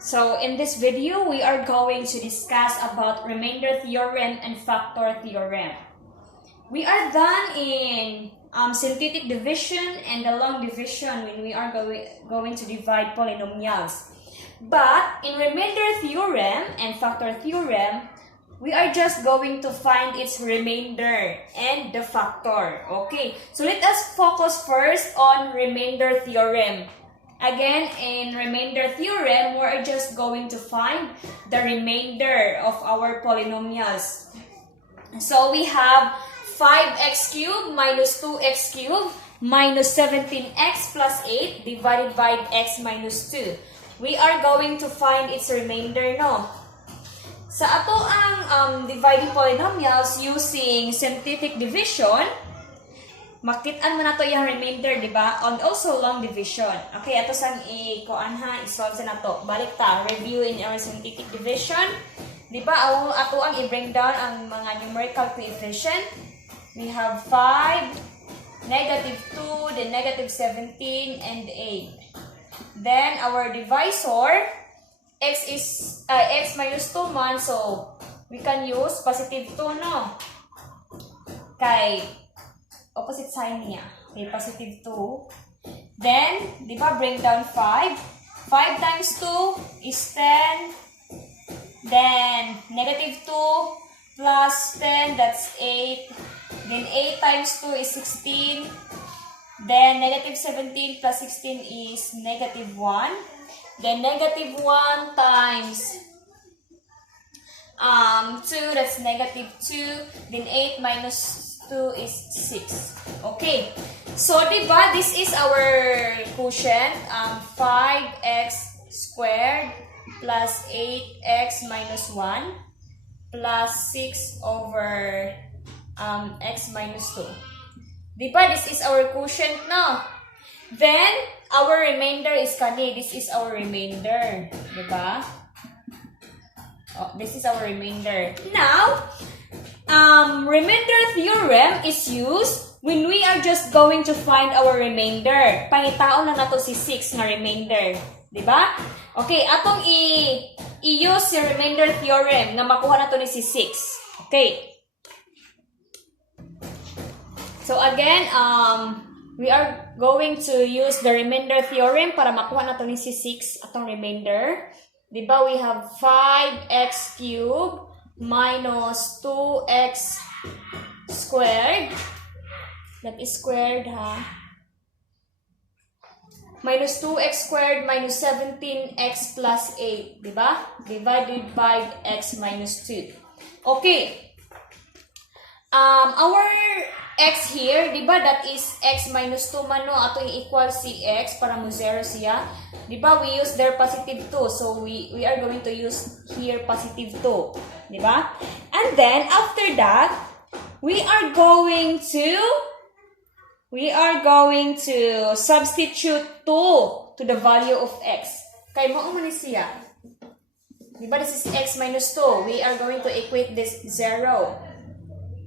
So in this video, we are going to discuss about remainder theorem and factor theorem. We are done in synthetic division and the long division when we are going to divide polynomials. But in remainder theorem and factor theorem, we are just going to find its remainder and the factor. Okay, so let us focus first on remainder theorem. Again, in remainder theorem, we are just going to find the remainder of our polynomials. So we have 5x cubed minus 2x cubed minus 17x plus 8 divided by x minus 2. We are going to find its remainder, no? Sa ato ang dividing polynomials using synthetic division, makitaan mo na to yung remainder, di ba? And also long division. Okay, ato sang i-solve sa nato. Balik ta, review in our synthetic division. Di ba, ato ang i-bring down ang mga numerical coefficient. We have 5, negative 2, then negative 17, and 8. Then, our divisor, x minus 2 man, so we can use positive 2, no? Kay opposite sign niya. Okay, positive 2. Then, di ba, bring down 5. 5 times 2 is 10. Then, negative 2 plus 10, that's 8. Then, 8 times 2 is 16. Then, negative 17 plus 16 is negative 1. Then, negative 1 times 2, that's negative 2. Then, 8 minus 2 is 6. Okay. So, diba, this is our quotient. 5x squared plus 8x minus 1 plus 6 over x minus 2. Diba, this is our quotient now. Then, our remainder is kani. This is our remainder. Diba? Oh, this is our remainder. Now, remainder theorem is used when we are just going to find our remainder. Pangitaon lang nato si 6 na remainder. Diba? Okay, atong i-use si remainder theorem na makuha nato ni si 6. Okay. So again, we are going to use the remainder theorem para makuha nato ni si 6 atong remainder. Diba? We have 5x cubed minus 2x squared. That is squared, ha? Minus 2x squared minus 17x plus 8. Diba? Divided by x minus 2. Okay. Our x here, diba, that is x minus 2 man, no? Ato yung equal si x para mo 0 siya. Diba, we use there positive 2. So, we are going to use here positive 2. Diba? And then, after that, we are going to substitute 2 to the value of x. Kaya mo umani siya. Diba, this is x minus 2. We are going to equate this 0.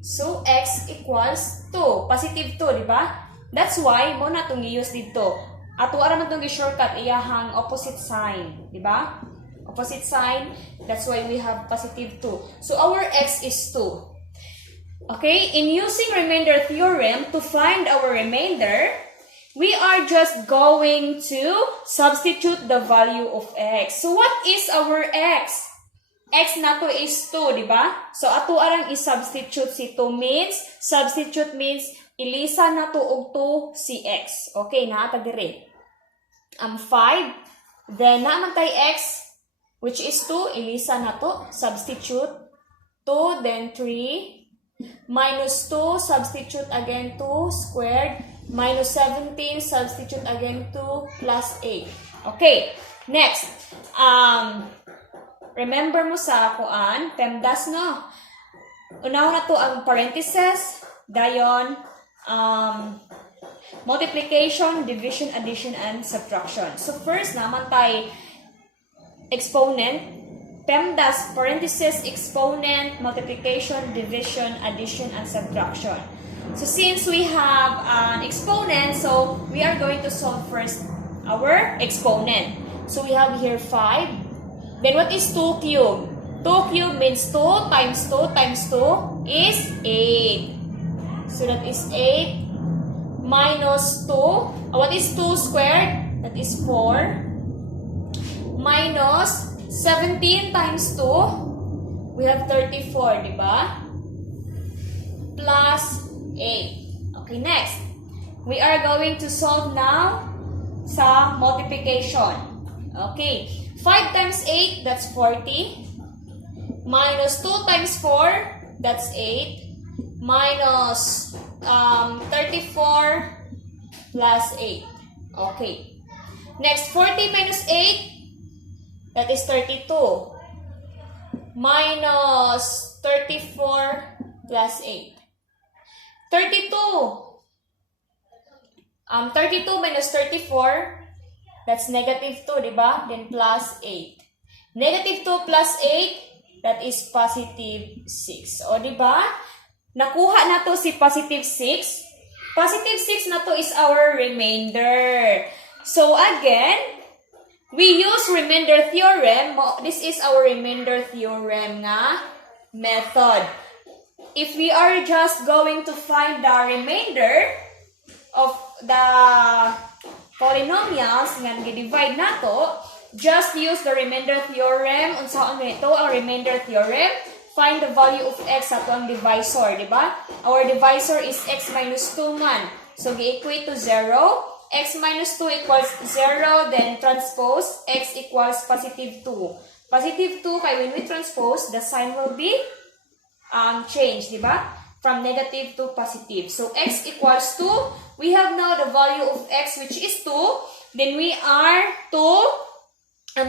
So, x equals 2. Positive 2, diba? That's why, mo na itong i-use dito. Ato ara man itong i-shortcut, iyahang opposite sign. Diba? Opposite sign, that's why we have positive 2. So, our x is 2. Okay? In using remainder theorem to find our remainder, we are just going to substitute the value of x. So, what is our x? X na to is 2, di ba? So, ato arang i-substitute si 2 means, substitute means, ilisa na to og 2 si x. Okay, naata dire. 5, then naman tay x, which is 2, ilisa na to, substitute 2, then 3, minus 2, substitute again 2, squared, minus 17, substitute again 2, plus 8. Okay, next. Remember mo sa kuan, PEMDAS, no? Unaw na to ang parentheses, dayon, multiplication, division, addition, and subtraction. So first naman tay exponent, PEMDAS, parentheses, exponent, multiplication, division, addition, and subtraction. So since we have an exponent, so we are going to solve first our exponent. So we have here 5. Then what is 2 cubed? 2 cubed means 2 times 2 times 2 is 8. So that is 8 minus 2. What is 2 squared? That is 4. Minus 17 times 2. We have 34, diba? Plus 8. Okay, next. We are going to solve now sa multiplication. Okay. 5 times 8, that's 40. Minus 2 times 4, that's 8. Minus 34 plus 8. Okay. Next, 40 minus 8, that is 32. Minus 34 plus 8. 32. 32 minus 34, that's negative 2, diba? Then plus 8. Negative 2 plus 8, that is positive 6. O, diba? Nakuha na to si positive 6. Positive 6 na to is our remainder. So, again, we use remainder theorem. This is our remainder theorem nga method. If we are just going to find the remainder of the polynomials nga gi-divide nato, just use the remainder theorem. Unsaon ito ang remainder theorem? Find the value of x sa ang divisor, di ba? Our divisor is x minus 2 man. So gi-equate to 0. X minus 2 equals 0, then transpose x equals positive 2. Positive 2 kay when we transpose, the sign will be changed, di ba? From negative to positive. So, x equals 2. We have now the value of x, which is 2. Then, we are to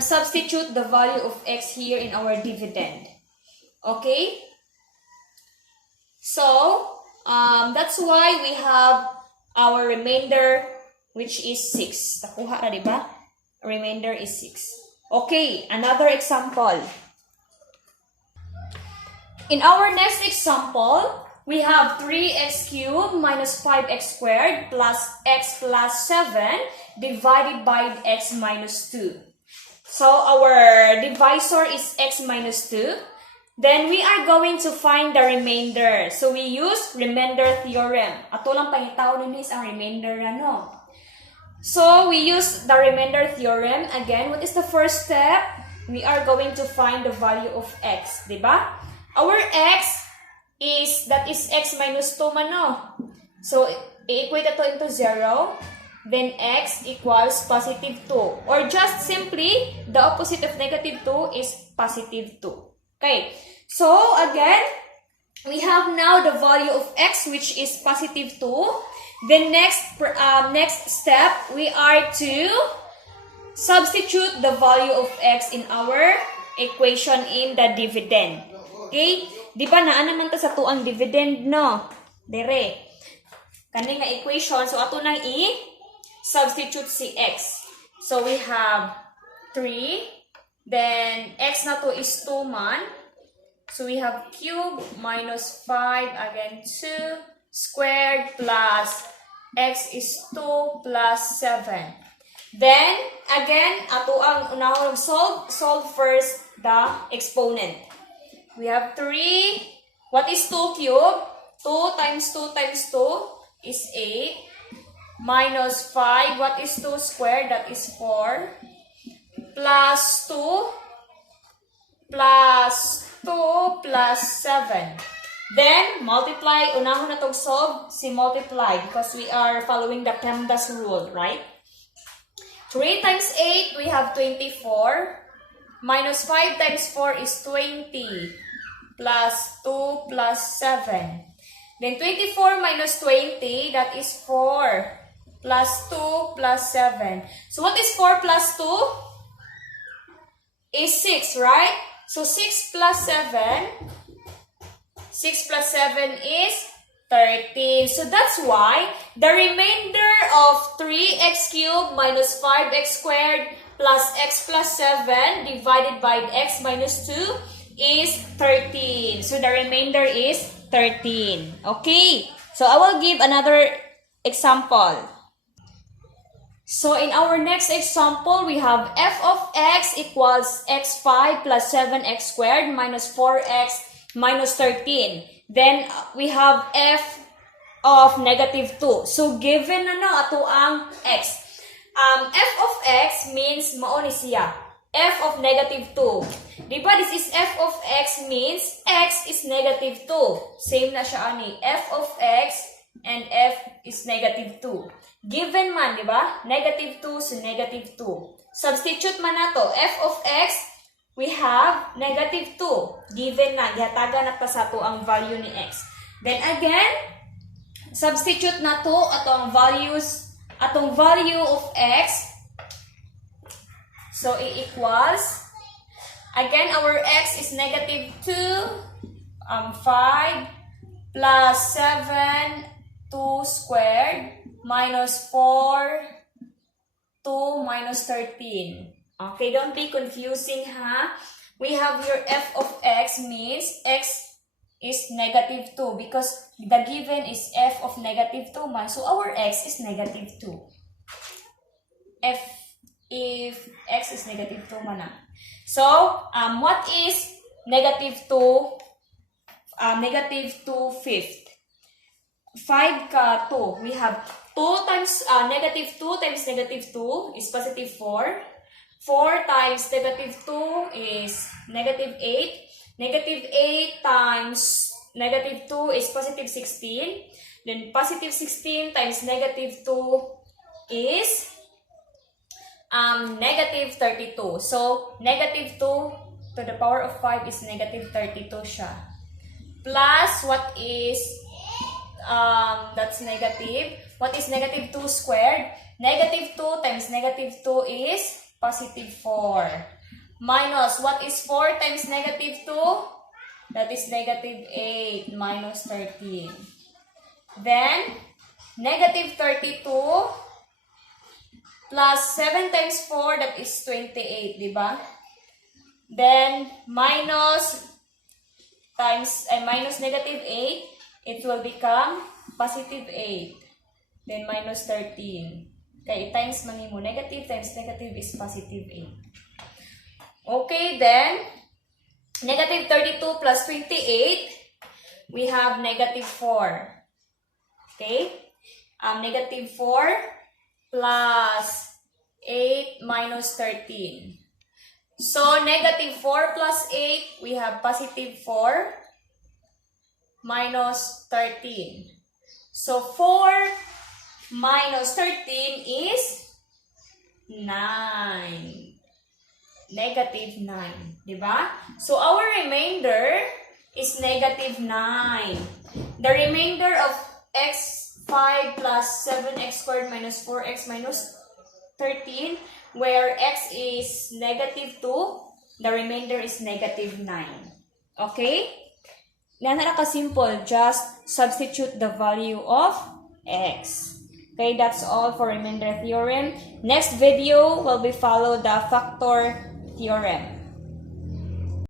substitute the value of x here in our dividend. Okay? So, that's why we have our remainder, which is 6. Nakuha na, diba? Remainder is 6. Okay, another example. In our next example, we have 3x cubed minus 5x squared plus x plus 7 divided by x minus 2. So, our divisor is x minus 2. Then, we are going to find the remainder. So, we use remainder theorem. Ato lang pangitaw din is ang remainder, ano? So, we use the remainder theorem. Again, what is the first step? We are going to find the value of x, diba? Our x is, that is x minus 2 man, no? So, i-equate ito into 0. Then, x equals positive 2. Or just simply, the opposite of negative 2 is positive 2. Okay. So, again, we have now the value of x, which is positive 2. Then, next step, we are to substitute the value of x in our equation in the dividend. Okay? Di ba naan naman ta sa tuang dividend, no? Dere. Kani nga equation. So, ato nang i-substitute si x. So, we have 3. Then, x na to is 2 man. So, we have cube minus 5. Again, 2 squared plus x is 2 plus 7. Then, again, ato ang unahon solve. Solve first the exponent. We have 3. What is 2 cubed? 2 times 2 times 2 is 8. Minus 5. What is 2 squared? That is 4. Plus 2. Plus 2 plus 7. Then, multiply. Unahon na itong solve si multiply because we are following the PEMDAS rule, right? 3 times 8, we have 24. Minus 5 times 4 is 20. Plus 2 plus 7. Then 24 minus 20, that is 4. Plus 2 plus 7. So what is 4 plus 2? Is 6, right? So 6 plus 7. 6 plus 7 is 13. So that's why the remainder of 3x cubed minus 5x squared plus x plus 7 divided by x minus 2 is 13. So the remainder is 13. Okay. So I will give another example. So in our next example, we have f of x equals x5 plus 7x squared minus 4x minus 13. Then we have f of negative 2. So given ato ang x. F of x means mao ni siya. F of negative 2. Diba this is f of x means x is negative 2. Same na siya ani. F of x and f is negative 2. Given man, di ba? Negative 2 so negative 2. Substitute man nato. F of x, we have negative 2. Given na. Gihatagan na pa sa to ang value ni x. Then again, substitute na to atong value of x. So, it equals, again, our x is negative 2, 5 plus 7, 2 squared, minus 4, 2 minus 13. Okay, don't be confusing, ha? We have your f of x means x is negative 2 because the given is f of negative 2 man. So, our x is negative 2. If x is negative 2 man. So, what is negative 2? Negative 2 fifth. 5 ka 2. We have 2 times negative 2 times negative 2 is positive 4. 4 times negative 2 is negative 8. Negative 8 times negative 2 is positive 16. Then positive 16 times negative 2 is negative 32. So, negative 2 to the power of 5 is negative 32 siya. Plus, what is, that's negative. What is negative 2 squared? Negative 2 times negative 2 is positive 4. Minus, what is 4 times negative 2? That is negative 8 minus 13. Then, negative 32 plus 7 times 4, that is 28, diba? Then, minus negative 8, it will become positive 8. Then, minus 13. Okay, times man mo. Negative times negative is positive 8. Okay, then, negative 32 plus 28, we have negative 4. Okay? Negative 4 plus 8 minus 13. So, negative 4 plus 8, we have positive 4 minus 13. So, 4 minus 13 is 9. Negative 9. Diba? So, our remainder is negative 9. The remainder of x5 plus 7x squared minus 4x minus 13, where x is negative 2, the remainder is negative 9. Okay? Yan na ka-simple. Just substitute the value of x. Okay, that's all for remainder theorem. Next video will be follow the factor theorem.